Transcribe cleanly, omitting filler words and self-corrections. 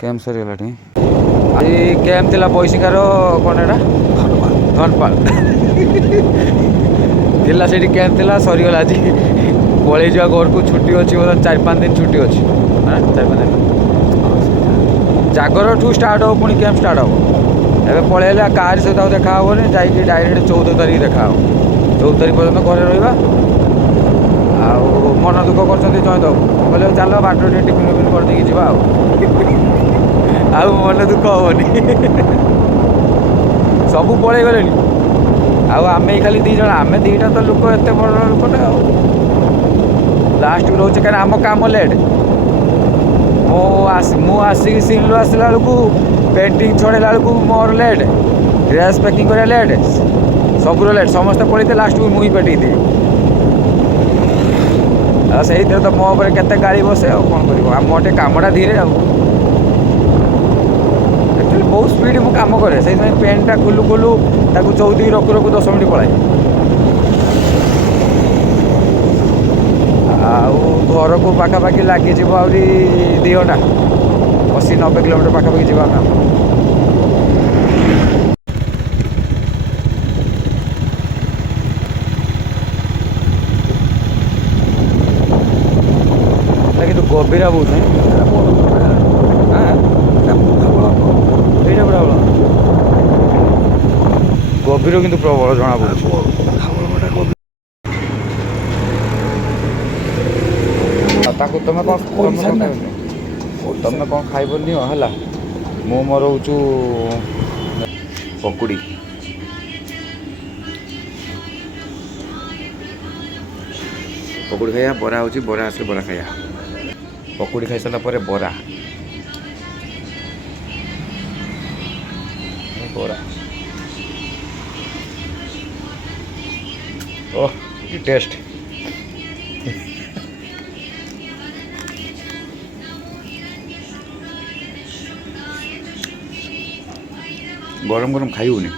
cam सरीगला आज cam थिला पैसिकार कौन एटा धनपाल थिला से कैम थिला सरीगला आज पलि जा घर को छुट्टी अच्छी बोल 4-5 दिन छुट्टी अच्छी 4-5 दिन जागर ठू स्टार्ट हो पुणी कैम्प स्टार्ट हम एवं पलैला कार सहित देखा हेनी जा डायरेक्ट 14 तारीख देखा 14 तारीख पर्यटन घरे रहा मन दुख कर जय दब बोले चल बाट टिफिन फिफिन करदे जा मन दुख हेनी सब पलि गले आम खाली 2 जन आम 2टा तो लोक एत बड़ लोकटे लास्ट रोचे कहीं आम कम लेट मुसिक सिमलू आसला बेलू पेंटिंग छड़ेला बेलू मोर लेट ड्रेस पैकिंग कर लेट सब लेट समस्ते पड़ते लास्ट को मुई पेटी थी से तो मो के गाड़ी बसे कौन कर मोटे कमटा धीरे एक्चुअली बहुत स्पीड मु कम कै से पेनटा खोलू खोलू ताकू चौदी रखु रखु 10 मिनट पलाए घर को पाखापाखि लगे आहरी 2 घंटा 80-90 किलोमीटर पाखापाखि जावा कि गभीरा बहुत है गभीर किंतु प्रबल जना पड़े ताको तुम कौन खाइबनी है मु मोर हूँ पकुड़ी पकुड़ी खाया बरा हूँ बरा आस बरा खाया पकुड़ी खाई सारा बरा बरा ओह कि टेस्ट गरम गरम खाई होनी